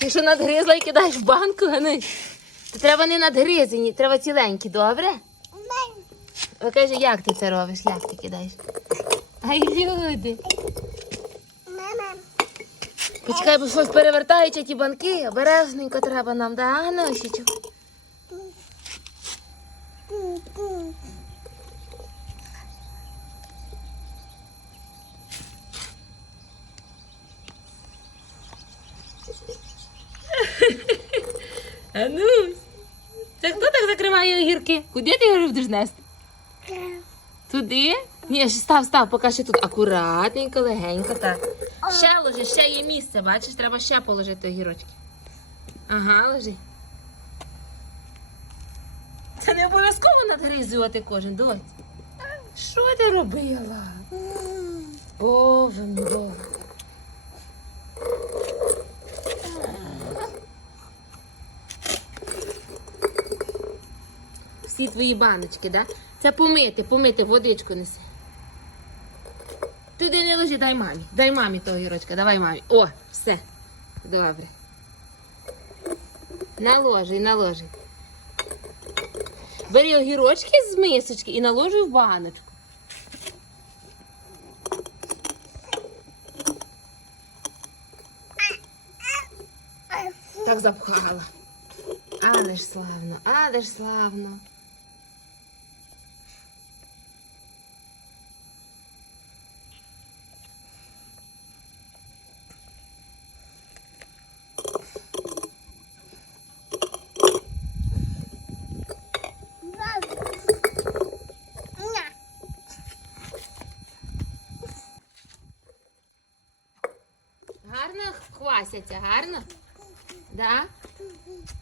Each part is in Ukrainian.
Ти що надгризла і кидаєш в банку, Ганусь? То треба не надгризані, треба ціленькі, добре? Ви каже, як ти це робиш? Як ти кидаєш? Ай, люди. Почекай, бо щось перевертають ті банки, обережненько треба нам, да, Ганусічу? Анусь, це хто так закриває огірки? Куди ти його будеш нести? Туди? Ні, став, став, поки ще тут акуратненько, легенько, так. Ще ложи, ще є місце, бачиш, треба ще положити огірочки. Ага, ложи. Це не обов'язково надгризувати кожен, доць. Що ти робила? Боже мій Всі твої баночки, да? Це помити, помити, водичку неси. Туди не ложи, дай мамі. Дай мамі того гірочка, давай мамі. О, все. Добре. Наложи, наложи. Бери огірочки з мисочки і наложи в баночку. Так запхала. Але ж славно, але ж славно. Гарно хвасяться, гарно? Да?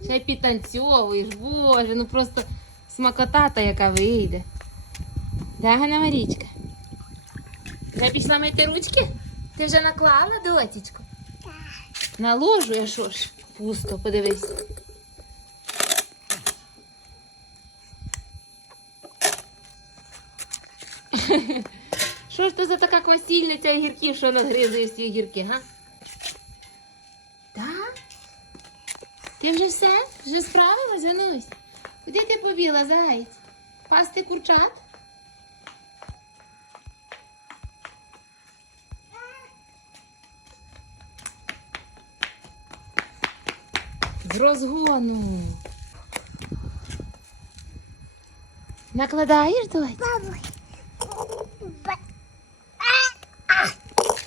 Ще й підтанцьовуєш, боже, ну просто смакота-та яка вийде. Да, Ганна Марічка? Вже пішла мити ручки? Ти вже наклала дотічку? Наложу, я що ж? Пусто, подивись. Що ж то за така квасільниця огірків, що надгризує всі огірки, га? Так? Ти вже все? Вже справилась, Ганусь? Куди ти побіла, заєць? Пасти курчат? З розгону. Накладаєш, доць?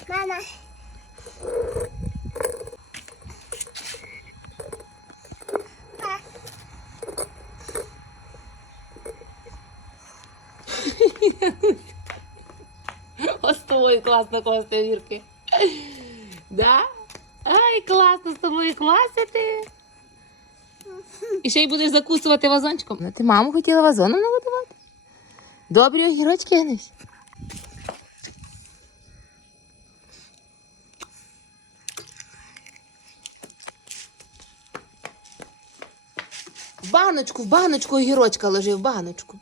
Мама. Ось тобою класно класти огірки. Да? Ай, класно з тобою класити. І ще й будеш закусувати вазончиком. Ну, ти маму хотіла вазоном нагодувати? Добрі огірочки, Янусь. В баночку, в баночку огірочка ложи, в баночку.